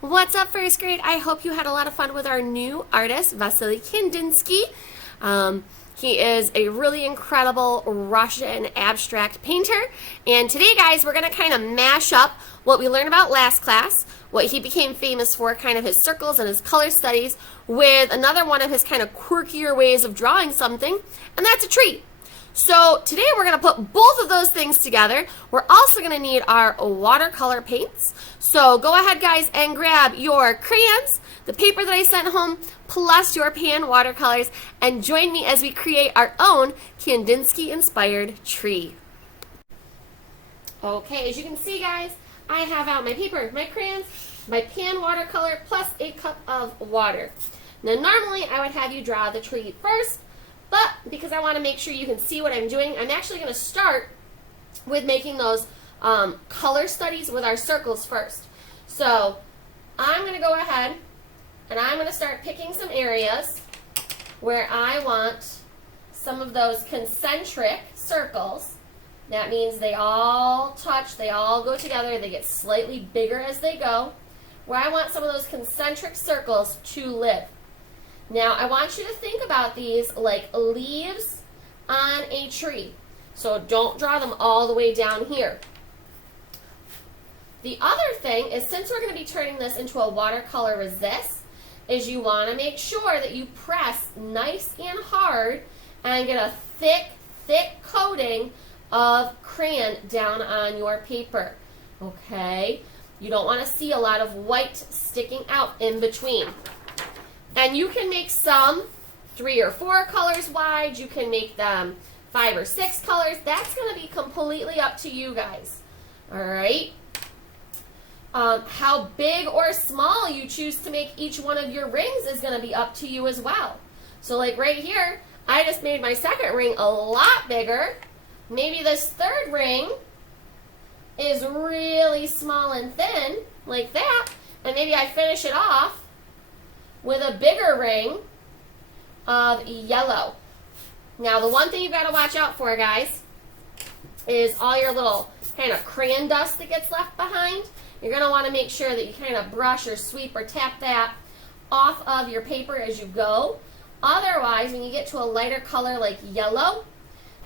What's up, first grade? I hope you had a lot of fun with our new artist, Vasily Kandinsky. He is a really incredible Russian abstract painter. And today, guys, we're going to kind of mash up what we learned about last class, what he became famous for, kind of his circles and his color studies, with another one of his kind of quirkier ways of drawing something, and that's a tree. So today we're going to put both of those things together. We're also going to need our watercolor paints. So go ahead, guys, and grab your crayons, the paper that I sent home, plus your pan watercolors, and join me as we create our own Kandinsky-inspired tree. Okay, as you can see, guys, I have out my paper, my crayons, my pan watercolor, plus a cup of water. Now, normally I would have you draw the tree first, but because I want to make sure you can see what I'm doing, I'm actually going to start with making those color studies with our circles first. So I'm going to go ahead and I'm going to start picking some areas where I want some of those concentric circles. That means they all touch, they all go together, they get slightly bigger as they go, where I want some of those concentric circles to live. Now, I want you to think about these like leaves on a tree. So don't draw them all the way down here. The other thing is, since we're going to be turning this into a watercolor resist, is you want to make sure that you press nice and hard and get a thick, thick coating of crayon down on your paper. Okay? You don't want to see a lot of white sticking out in between. And you can make some 3 or 4 colors wide. You can make them 5 or 6 colors. That's going to be completely up to you guys. All right? How big or small you choose to make each one of your rings is going to be up to you as well. So like right here, I just made my second ring a lot bigger. Maybe this third ring is really small and thin, like that. And maybe I finish it off with a bigger ring of yellow. Now, the one thing you've got to watch out for, guys, is all your little kind of crayon dust that gets left behind. You're going to want to make sure that you kind of brush or sweep or tap that off of your paper as you go. Otherwise, when you get to a lighter color like yellow,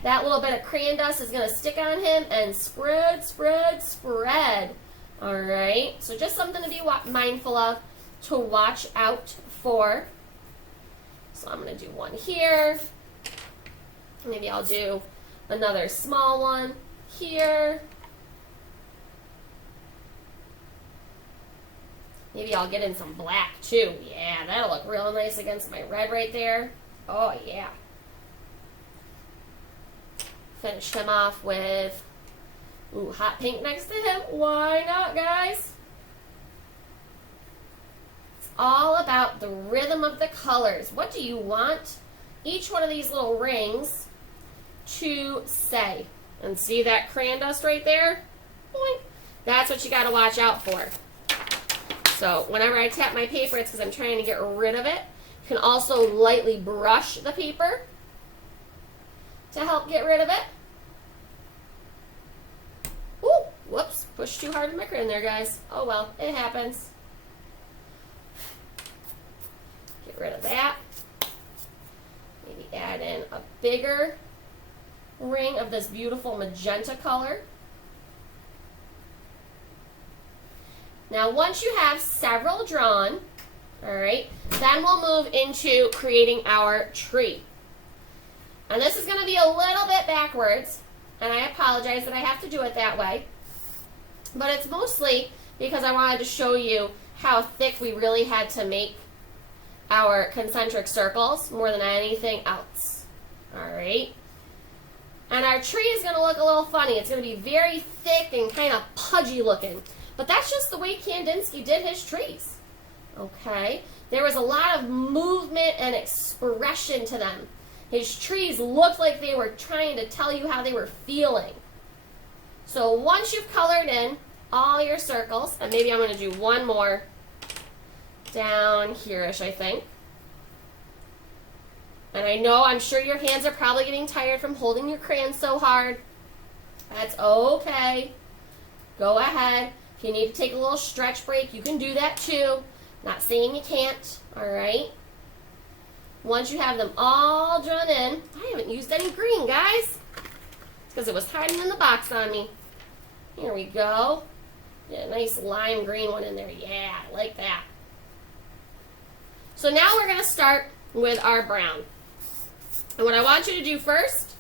that little bit of crayon dust is going to stick on him and spread, spread, spread. All right? So just something to be mindful of, to watch out for. So I'm going to do one here. Maybe I'll do another small one here. Maybe I'll get in some black too. Yeah, that'll look real nice against my red right there. Oh yeah. Finish him off with hot pink next to him. Why not, guys? It's all about the rhythm of the colors. What do you want each one of these little rings to say? And see that crayon dust right there? Boing. That's what you got to watch out for. So whenever I tap my paper, it's because I'm trying to get rid of it. You can also lightly brush the paper to help get rid of it. Ooh, whoops, pushed too hard in my crayon there, guys. Oh well, it happens. Get rid of that. Maybe add in a bigger ring of this beautiful magenta color. Now, once you have several drawn, all right, then we'll move into creating our tree. And this is going to be a little bit backwards, and I apologize that I have to do it that way. But it's mostly because I wanted to show you how thick we really had to make our concentric circles more than anything else. All right. And our tree is going to look a little funny. It's going to be very thick and kind of pudgy looking. But that's just the way Kandinsky did his trees. Okay? There was a lot of movement and expression to them. His trees looked like they were trying to tell you how they were feeling. So once you've colored in all your circles, and maybe I'm going to do one more down here-ish, I think. And I know, I'm sure your hands are probably getting tired from holding your crayons so hard. That's okay. Go ahead. If you need to take a little stretch break, you can do that too. Not saying you can't, all right? Once you have them all drawn in, I haven't used any green, guys, because it was hiding in the box on me. Here we go. Get a nice lime green one in there. Yeah, I like that. So now we're going to start with our brown. And what I want you to do first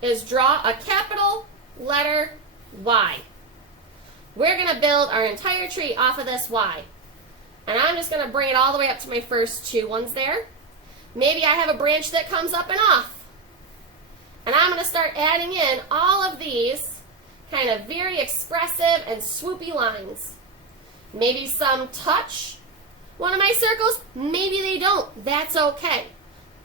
is draw a capital letter Y. We're going to build our entire tree off of this Y. And I'm just going to bring it all the way up to my first two ones there. Maybe I have a branch that comes up and off. And I'm going to start adding in all of these kind of very expressive and swoopy lines. Maybe some touch one of my circles, maybe they don't. That's okay.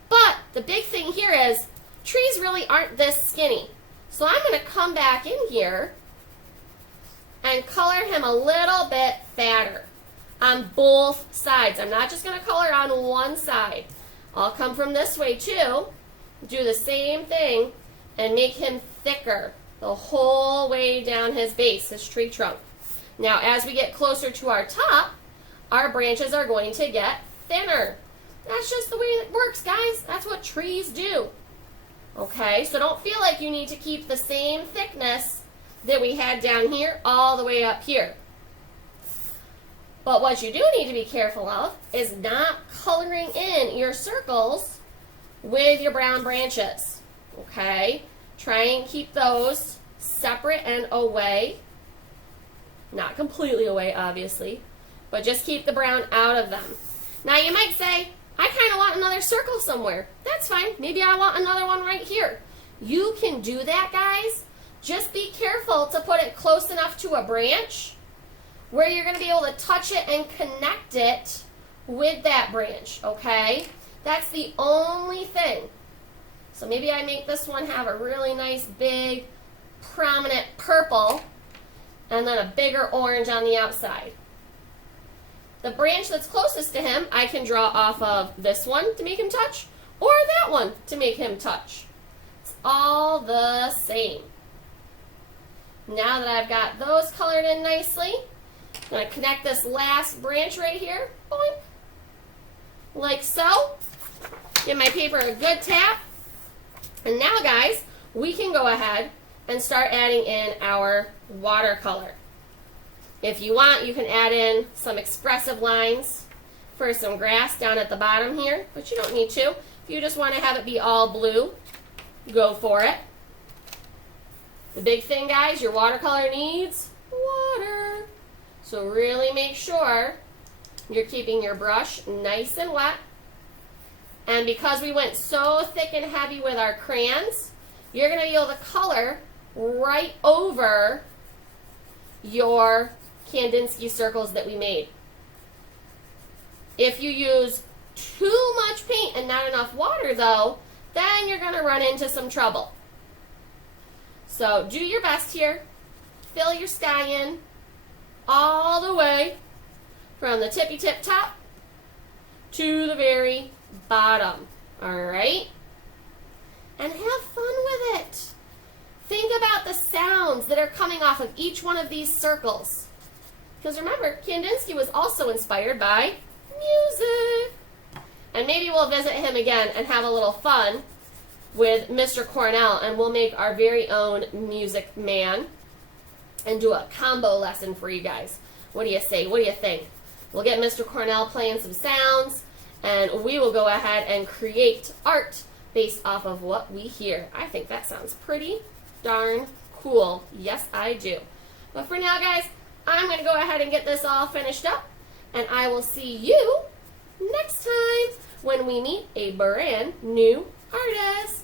But the big thing here is trees really aren't this skinny. So I'm going to come back in here and color him a little bit fatter on both sides. I'm not just going to color on one side. I'll come from this way too, do the same thing, and make him thicker the whole way down his base, his tree trunk. Now, as we get closer to our top, our branches are going to get thinner. That's just the way it works, guys. That's what trees do. Okay, so don't feel like you need to keep the same thickness that we had down here all the way up here. But what you do need to be careful of is not coloring in your circles with your brown branches. Okay, try and keep those separate and away. Not completely away, obviously, but just keep the brown out of them. Now you might say, I kind of want another circle somewhere. That's fine. Maybe I want another one right here. You can do that, guys. Just be careful to put it close enough to a branch where you're going to be able to touch it and connect it with that branch, okay? That's the only thing. So maybe I make this one have a really nice, big, prominent purple and then a bigger orange on the outside. The branch that's closest to him, I can draw off of this one to make him touch, or that one to make him touch. It's all the same. Now that I've got those colored in nicely, I'm going to connect this last branch right here, boink, like so. Give my paper a good tap. And now, guys, we can go ahead and start adding in our watercolor. If you want, you can add in some expressive lines for some grass down at the bottom here, but you don't need to. If you just want to have it be all blue, go for it. The big thing, guys, your watercolor needs water. So really make sure you're keeping your brush nice and wet. And because we went so thick and heavy with our crayons, you're going to be able to color right over your Kandinsky circles that we made. If you use too much paint and not enough water, though, then you're going to run into some trouble. So do your best here. Fill your sky in all the way from the tippy tip top to the very bottom. All right? And have fun with it. Think about the sounds that are coming off of each one of these circles. Because remember, Kandinsky was also inspired by music. And maybe we'll visit him again and have a little fun with Mr. Cornell, and we'll make our very own music man and do a combo lesson for you guys. What do you say? What do you think? We'll get Mr. Cornell playing some sounds, and we will go ahead and create art based off of what we hear. I think that sounds pretty darn cool. Yes, I do. But for now, guys, I'm going to go ahead and get this all finished up, and I will see you next time when we meet a brand new artist.